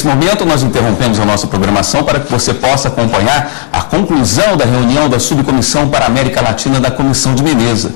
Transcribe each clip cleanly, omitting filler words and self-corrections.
Nesse momento, nós interrompemos a nossa programação para que você possa acompanhar a conclusão da reunião da Subcomissão para a América Latina da Comissão de Veneza.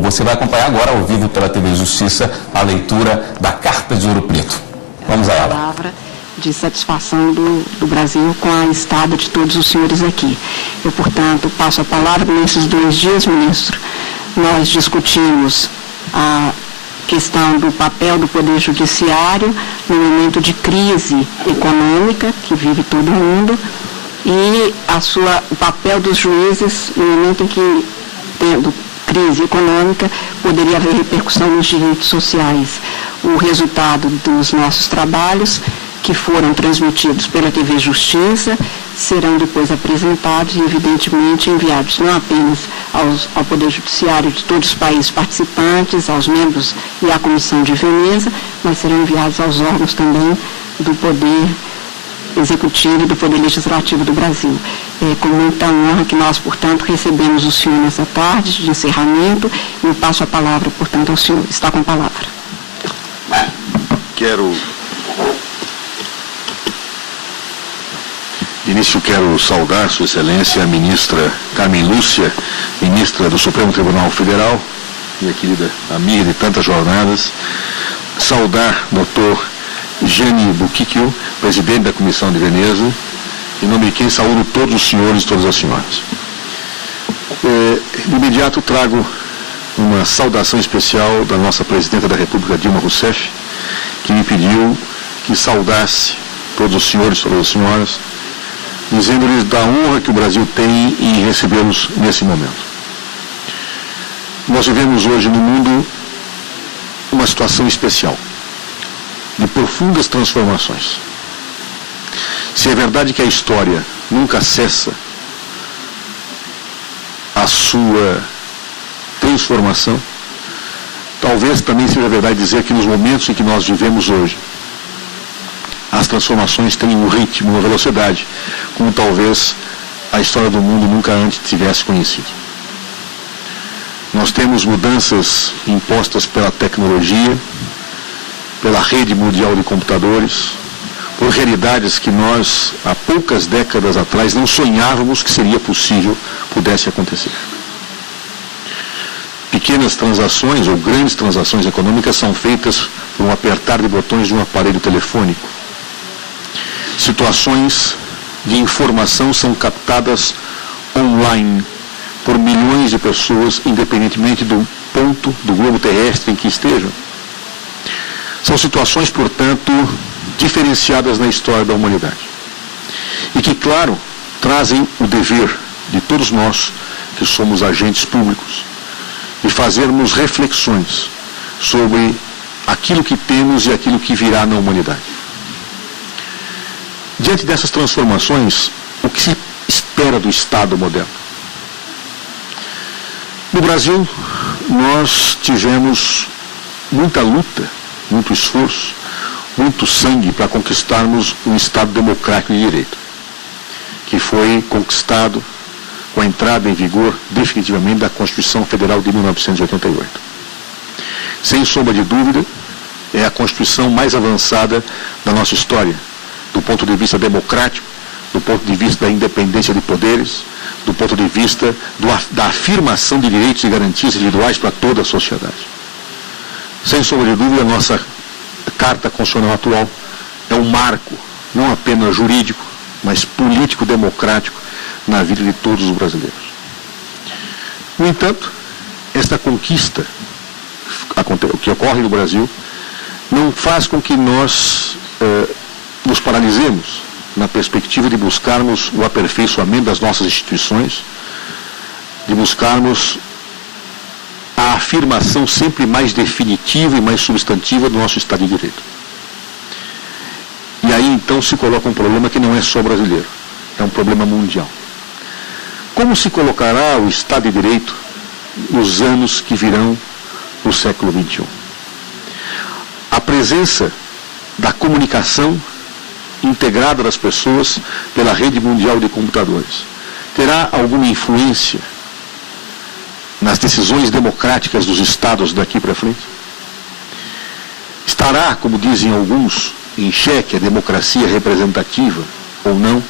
Você vai acompanhar agora, ao vivo pela TV Justiça, a leitura da Carta de Ouro Preto. Vamos a ela. Palavra de satisfação do Brasil com a estada de todos os senhores aqui. Eu, portanto, passo a palavra. Nesses 2 dias, ministro, nós discutimos a questão do papel do Poder Judiciário no momento de crise econômica que vive todo mundo e o papel dos juízes no momento em que, tendo crise econômica, poderia haver repercussão nos direitos sociais. O resultado dos nossos trabalhos, que foram transmitidos pela TV Justiça, serão depois apresentados e, evidentemente, enviados não apenas ao Poder Judiciário de todos os países participantes, aos membros e à Comissão de Veneza, mas serão enviados aos órgãos também do Poder Executivo e do Poder Legislativo do Brasil. É com muita honra que nós, portanto, recebemos o senhor nessa tarde de encerramento e eu passo a palavra, portanto, ao senhor. Está com a palavra. De início, quero saudar Sua Excelência, a ministra Carmen Lúcia, ministra do Supremo Tribunal Federal, minha querida amiga de tantas jornadas. Saudar Dr. Gianni Buchicchio, presidente da Comissão de Veneza, em nome de quem saúdo todos os senhores e todas as senhoras. De imediato trago uma saudação especial da nossa presidenta da República, Dilma Rousseff, que me pediu que saudasse todos os senhores e todas as senhoras, dizendo-lhes da honra que o Brasil tem em recebê-los nesse momento. Nós vivemos hoje no mundo uma situação especial, de profundas transformações. Se é verdade que a história nunca cessa a sua transformação, talvez também seja verdade dizer que nos momentos em que nós vivemos hoje, as transformações têm um ritmo, uma velocidade, como talvez a história do mundo nunca antes tivesse conhecido. Nós temos mudanças impostas pela tecnologia, pela rede mundial de computadores, por realidades que nós, há poucas décadas atrás, não sonhávamos que seria possível, pudesse acontecer. Pequenas transações ou grandes transações econômicas são feitas por um apertar de botões de um aparelho telefônico. Situações de informação são captadas online por milhões de pessoas, independentemente do ponto do globo terrestre em que estejam. São situações, portanto, diferenciadas na história da humanidade. E que, claro, trazem o dever de todos nós, que somos agentes públicos, de fazermos reflexões sobre aquilo que temos e aquilo que virá na humanidade. Diante dessas transformações, o que se espera do Estado moderno? No Brasil, nós tivemos muita luta, muito esforço, muito sangue para conquistarmos um Estado democrático de direito, que foi conquistado com a entrada em vigor definitivamente da Constituição Federal de 1988. Sem sombra de dúvida, é a Constituição mais avançada da nossa história, do ponto de vista democrático, do ponto de vista da independência de poderes, do ponto de vista da afirmação de direitos e garantias individuais para toda a sociedade. Sem sombra de dúvida, a nossa Carta Constitucional atual é um marco, não apenas jurídico, mas político-democrático na vida de todos os brasileiros. No entanto, esta conquista que ocorre no Brasil não faz com que nós nos paralisemos na perspectiva de buscarmos o aperfeiçoamento das nossas instituições, de buscarmos a afirmação sempre mais definitiva e mais substantiva do nosso Estado de Direito. E aí, então, se coloca um problema que não é só brasileiro, é um problema mundial. Como se colocará o Estado de Direito nos anos que virão no século XXI? A presença da comunicação integrada das pessoas pela rede mundial de computadores terá alguma influência nas decisões democráticas dos Estados daqui para frente? Estará, como dizem alguns, em xeque a democracia representativa ou não?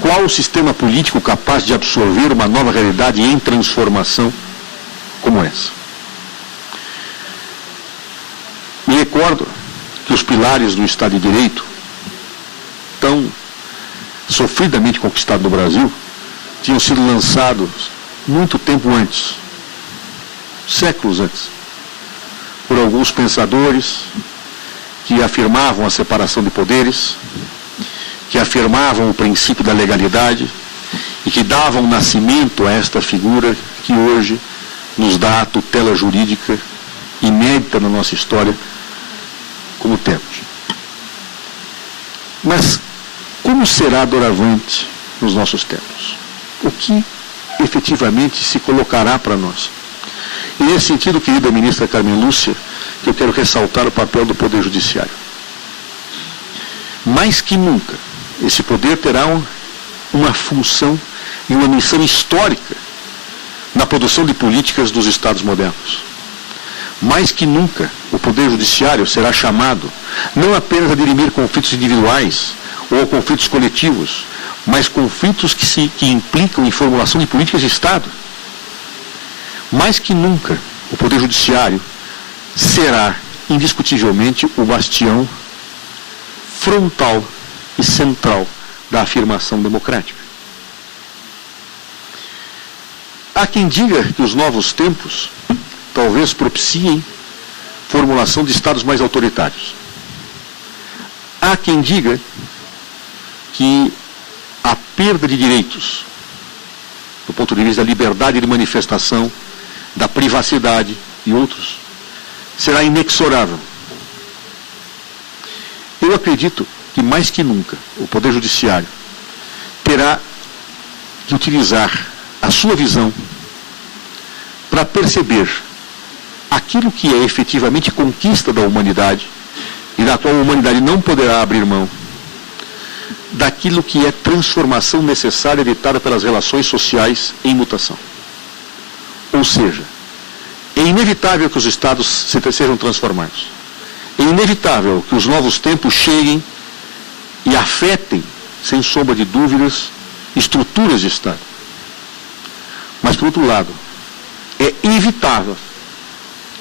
Qual o sistema político capaz de absorver uma nova realidade em transformação como essa? Me recordo que os pilares do Estado de Direito, tão sofridamente conquistados no Brasil, tinham sido lançados muito tempo antes, séculos antes, por alguns pensadores que afirmavam a separação de poderes, que afirmavam o princípio da legalidade e que davam nascimento a esta figura que hoje nos dá a tutela jurídica inédita na nossa história como temos. Mas como será doravante nos nossos tempos? O que efetivamente se colocará para nós? E nesse sentido, querida ministra Carmen Lúcia, que eu quero ressaltar o papel do Poder Judiciário. Mais que nunca, esse poder terá uma função e uma missão histórica na produção de políticas dos Estados modernos. Mais que nunca, o Poder Judiciário será chamado não apenas a dirimir conflitos individuais ou conflitos coletivos, mas conflitos que implicam em formulação de políticas de Estado. Mais que nunca, o Poder Judiciário será indiscutivelmente o bastião frontal e central da afirmação democrática. Há quem diga que os novos tempos talvez propiciem formulação de estados mais autoritários. Há quem diga que a perda de direitos, do ponto de vista da liberdade de manifestação, da privacidade e outros, será inexorável. Eu acredito que mais que nunca o Poder Judiciário terá que utilizar a sua visão para perceber aquilo que é efetivamente conquista da humanidade e da qual a humanidade não poderá abrir mão, daquilo que é transformação necessária ditada pelas relações sociais em mutação. Ou seja, é inevitável que os Estados sejam transformados. É inevitável que os novos tempos cheguem e afetem, sem sombra de dúvidas, estruturas de Estado. Mas, por outro lado, é inevitável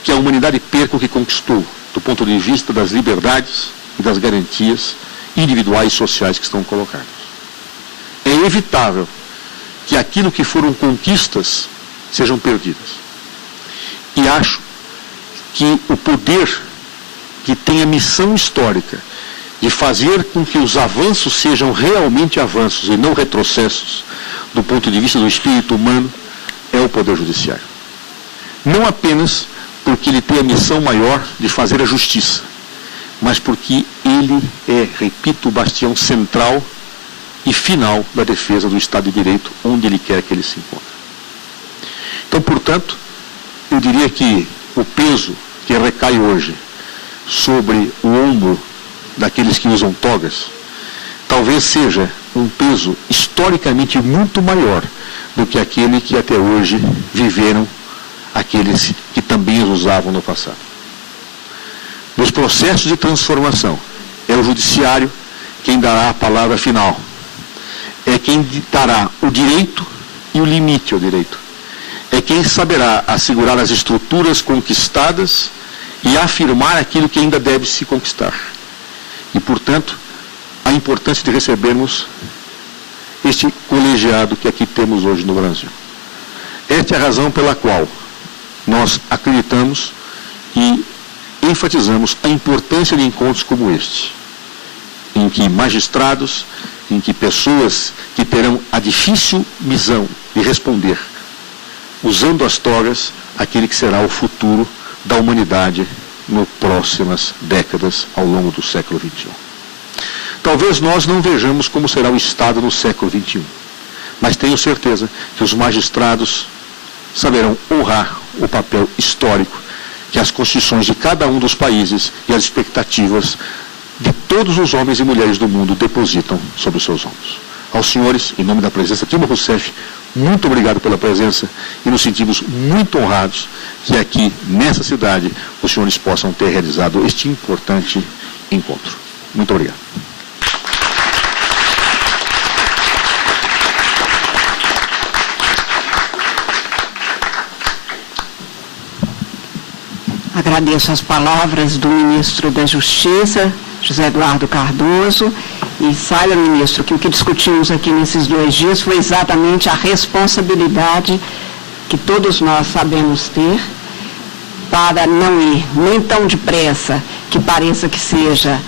que a humanidade perca o que conquistou, do ponto de vista das liberdades e das garantias individuais e sociais que estão colocadas. É inevitável que aquilo que foram conquistas sejam perdidas. E acho que o poder que tem a missão histórica de fazer com que os avanços sejam realmente avanços e não retrocessos do ponto de vista do espírito humano é o Poder Judiciário. Não apenas porque ele tem a missão maior de fazer a justiça, mas porque ele é, repito, o bastião central e final da defesa do Estado de Direito, onde ele quer que ele se encontre. Então, portanto, eu diria que o peso que recai hoje sobre o ombro daqueles que usam togas, talvez seja um peso historicamente muito maior do que aquele que até hoje viveram aqueles que também os usavam no passado. Nos processos de transformação, é o judiciário quem dará a palavra final. É quem dará o direito e o limite ao direito. É quem saberá assegurar as estruturas conquistadas e afirmar aquilo que ainda deve se conquistar. E, portanto, a importância de recebermos este colegiado que aqui temos hoje no Brasil. Esta é a razão pela qual nós acreditamos e enfatizamos a importância de encontros como este, em que magistrados, em que pessoas que terão a difícil missão de responder, usando as togas, aquele que será o futuro da humanidade nas próximas décadas ao longo do século XXI. Talvez nós não vejamos como será o Estado no século XXI, mas tenho certeza que os magistrados saberão honrar o papel histórico que as constituições de cada um dos países e as expectativas de todos os homens e mulheres do mundo depositam sobre os seus ombros. Aos senhores, em nome da presença de Dilma Rousseff, muito obrigado pela presença e nos sentimos muito honrados que aqui, nessa cidade, os senhores possam ter realizado este importante encontro. Muito obrigado. Agradeço as palavras do ministro da Justiça, José Eduardo Cardoso, e saiba, ministro, que o que discutimos aqui nesses 2 dias foi exatamente a responsabilidade que todos nós sabemos ter para não ir nem tão depressa que pareça que seja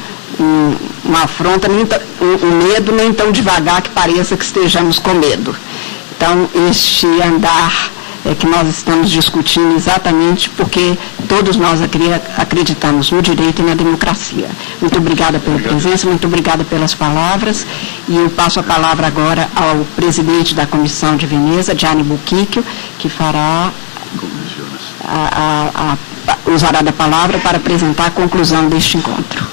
uma afronta, nem um medo, nem tão devagar que pareça que estejamos com medo. Então, este andar é que nós estamos discutindo exatamente porque todos nós acreditamos no direito e na democracia. Muito obrigada pela presença, muito obrigada pelas palavras, e eu passo a palavra agora ao presidente da Comissão de Veneza, Gianni Buchicchio, que fará usará da palavra para apresentar a conclusão deste encontro.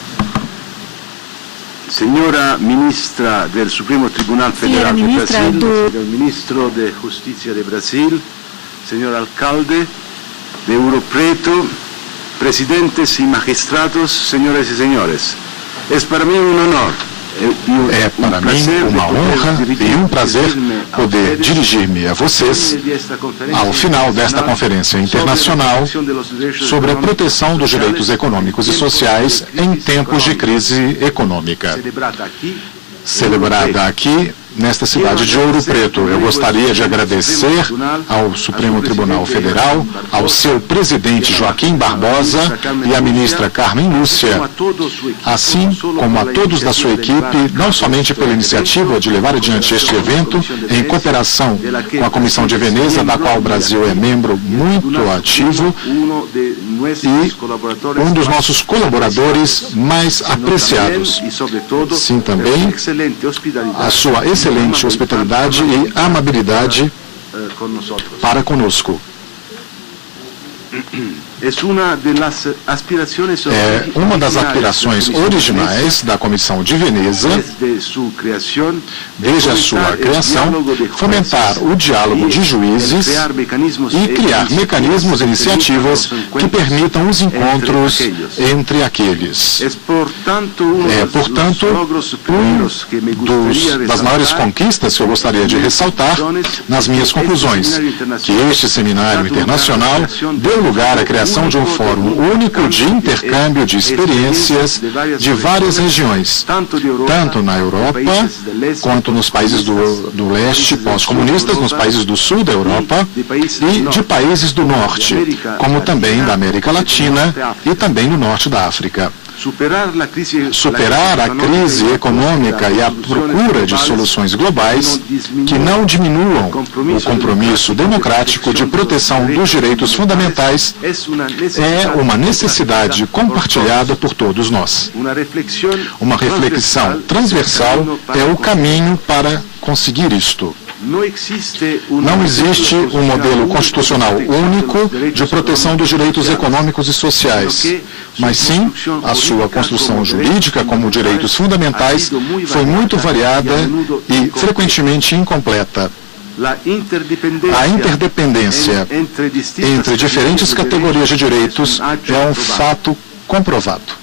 Senhora Ministra del Supremo Tribunal Federal de Brasil, senhor Ministro de Justiça de Brasil, senhor Alcalde de Ouro Preto, presidentes e magistrados, senhoras e senhores. É para mim um honor. É para mim uma honra e um prazer poder dirigir-me a vocês ao final desta Conferência Internacional sobre a proteção dos direitos econômicos e sociais em tempos de crise econômica, celebrada aqui nesta cidade de Ouro Preto. Eu gostaria de agradecer ao Supremo Tribunal Federal, ao seu presidente Joaquim Barbosa e à ministra Carmen Lúcia, assim como a todos da sua equipe, não somente pela iniciativa de levar adiante este evento, em cooperação com a Comissão de Veneza, da qual o Brasil é membro muito ativo, e um dos nossos colaboradores mais apreciados. Sim, também a sua excelente hospitalidade e amabilidade para conosco. É uma das aspirações originais da Comissão de Veneza, desde a sua criação, fomentar o diálogo de juízes e criar mecanismos e iniciativas que permitam os encontros entre aqueles. É, portanto, das maiores conquistas que eu gostaria de ressaltar nas minhas conclusões, que este seminário internacional deu lugar à criação de um fórum único de intercâmbio de experiências de várias regiões, tanto na Europa, quanto nos países do leste pós-comunistas, nos países do sul da Europa e de países do norte, como também da América Latina e também no norte da África. Superar a crise econômica e a procura de soluções globais que não diminuam o compromisso democrático de proteção dos direitos fundamentais é uma necessidade compartilhada por todos nós. Uma reflexão transversal é o caminho para conseguir isto. Não existe um modelo constitucional único de proteção dos direitos econômicos e sociais, mas sim a sua construção jurídica como direitos fundamentais foi muito variada e frequentemente incompleta. A interdependência entre diferentes categorias de direitos é um fato comprovado.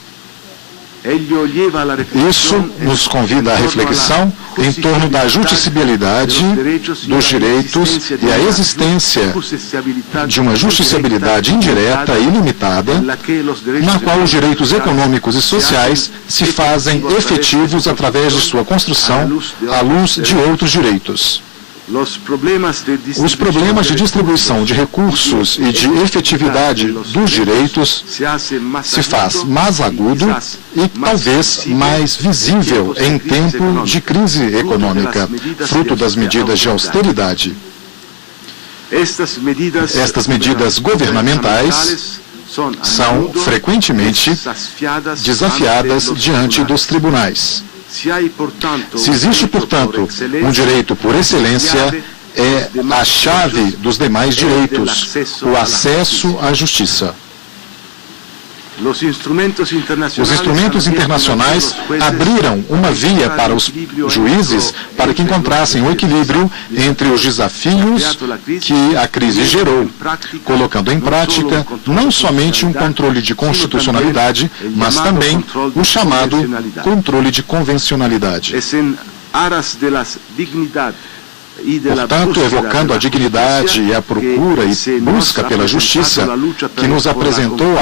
Isso nos convida à reflexão em torno da justiciabilidade dos direitos e a existência de uma justiciabilidade indireta e limitada, na qual os direitos econômicos e sociais se fazem efetivos através de sua construção à luz de outros direitos. Os problemas de distribuição de recursos e de efetividade dos direitos se faz mais agudo e talvez mais visível em tempo de crise econômica, fruto das medidas de austeridade. Estas medidas governamentais são frequentemente desafiadas diante dos tribunais. Se existe, portanto, um direito por excelência, é a chave dos demais direitos, o acesso à justiça. Os instrumentos internacionais abriram uma via para os juízes para que encontrassem o equilíbrio entre os desafios que a crise gerou, colocando em prática não somente um controle de constitucionalidade, mas também o chamado controle de convencionalidade. Portanto, evocando a dignidade e a procura e busca pela justiça que nos apresentou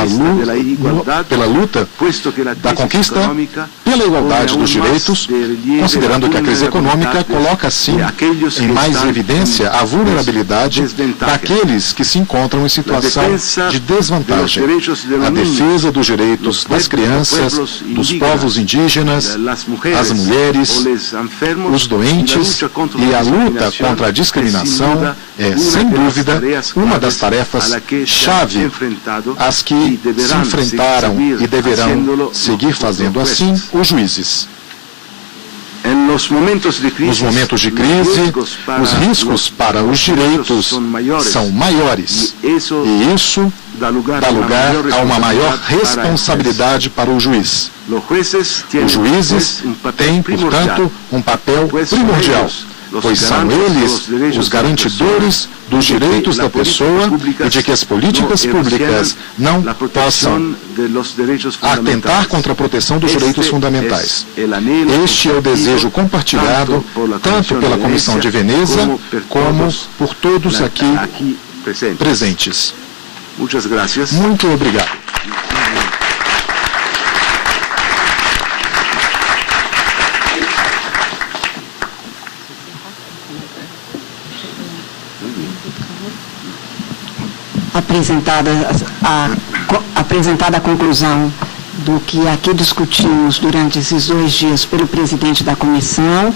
pela luta da conquista pela igualdade dos direitos, considerando que a crise econômica coloca, assim, em mais evidência a vulnerabilidade daqueles que se encontram em situação de desvantagem. A defesa dos direitos das crianças, dos povos indígenas, as mulheres, os doentes e a luta contra a discriminação é, sem dúvida, uma das tarefas-chave às que se enfrentaram e deverão seguir fazendo assim os juízes. Nos momentos de crise, os riscos para os direitos são maiores, e isso dá lugar a uma maior responsabilidade para o juiz. Os juízes têm, portanto, um papel primordial, pois são eles os garantidores dos direitos da pessoa e de que as políticas públicas não possam atentar contra a proteção dos direitos fundamentais. Este é o desejo compartilhado tanto pela Comissão de Veneza como por todos aqui presentes. Muito obrigado. Apresentada a conclusão do que aqui discutimos durante esses 2 dias pelo presidente da comissão,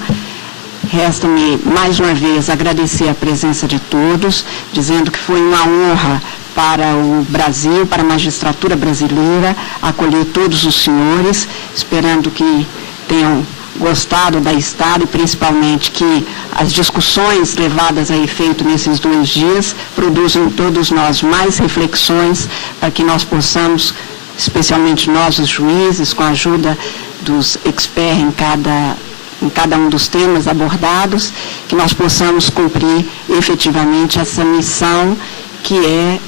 resta-me mais uma vez agradecer a presença de todos, dizendo que foi uma honra para o Brasil, para a magistratura brasileira, acolher todos os senhores, esperando que tenham gostado da estada e principalmente que as discussões levadas a efeito nesses 2 dias produzam em todos nós mais reflexões para que nós possamos, especialmente nós os juízes, com a ajuda dos experts em cada um dos temas abordados, que nós possamos cumprir efetivamente essa missão que é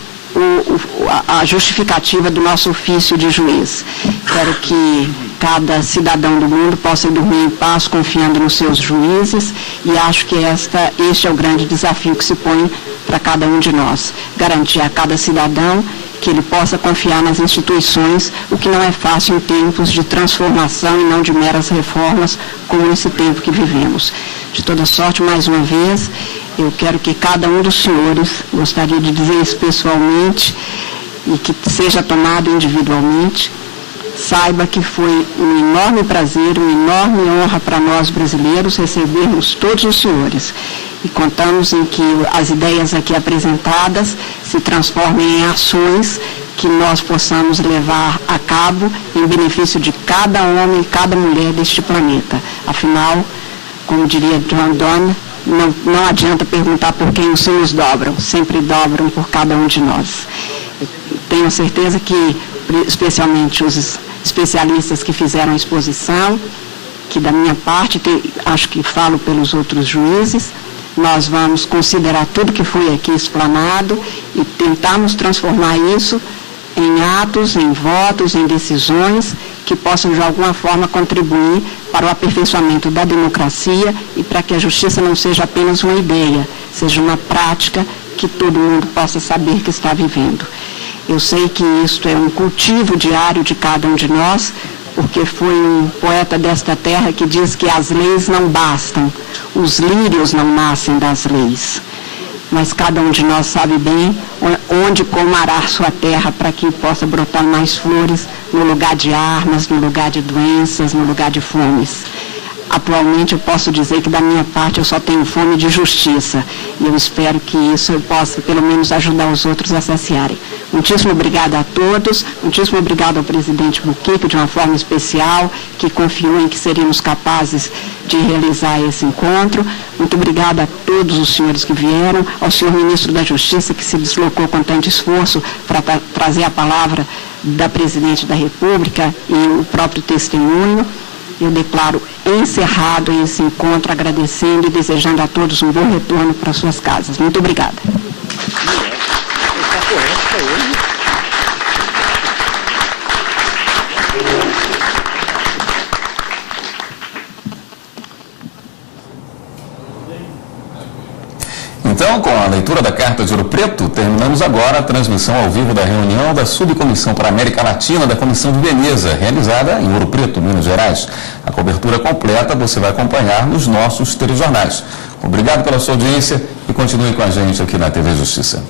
a justificativa do nosso ofício de juiz. Quero que cada cidadão do mundo possa dormir em paz, confiando nos seus juízes, e acho que este é o grande desafio que se põe para cada um de nós. Garantir a cada cidadão que ele possa confiar nas instituições, o que não é fácil em tempos de transformação e não de meras reformas, como esse tempo que vivemos. De toda sorte, mais uma vez, eu quero que cada um dos senhores, gostaria de dizer isso pessoalmente, e que seja tomado individualmente, saiba que foi um enorme prazer, uma enorme honra para nós brasileiros recebermos todos os senhores. E contamos em que as ideias aqui apresentadas se transformem em ações que nós possamos levar a cabo em benefício de cada homem e cada mulher deste planeta. Afinal, como diria John Donne, não adianta perguntar por quem os sinos dobram, sempre dobram por cada um de nós. Eu tenho certeza que, especialmente os especialistas que fizeram a exposição, que da minha parte, acho que falo pelos outros juízes, nós vamos considerar tudo que foi aqui explanado e tentarmos transformar isso em atos, em votos, em decisões que possam de alguma forma contribuir para o aperfeiçoamento da democracia e para que a justiça não seja apenas uma ideia, seja uma prática que todo mundo possa saber que está vivendo. Eu sei que isto é um cultivo diário de cada um de nós, porque foi um poeta desta terra que diz que as leis não bastam, os lírios não nascem das leis. Mas cada um de nós sabe bem onde como arar sua terra para que possa brotar mais flores no lugar de armas, no lugar de doenças, no lugar de fomes. atualmente eu posso dizer que da minha parte eu só tenho fome de justiça. E eu espero que isso eu possa, pelo menos, ajudar os outros a saciarem. Muitíssimo obrigada a todos, muitíssimo obrigado ao presidente Muquica, de uma forma especial, que confiou em que seríamos capazes de realizar esse encontro. Muito obrigada a todos os senhores que vieram, ao senhor ministro da Justiça, que se deslocou com tanto esforço para trazer a palavra da presidente da República e o próprio testemunho. Eu declaro encerrado esse encontro, agradecendo e desejando a todos um bom retorno para suas casas. Muito obrigada. Então, com a leitura da Carta de Ouro Preto, terminamos agora a transmissão ao vivo da reunião da Subcomissão para a América Latina da Comissão de Veneza, realizada em Ouro Preto, Minas Gerais. A cobertura completa você vai acompanhar nos nossos telejornais. Obrigado pela sua audiência e continue com a gente aqui na TV Justiça.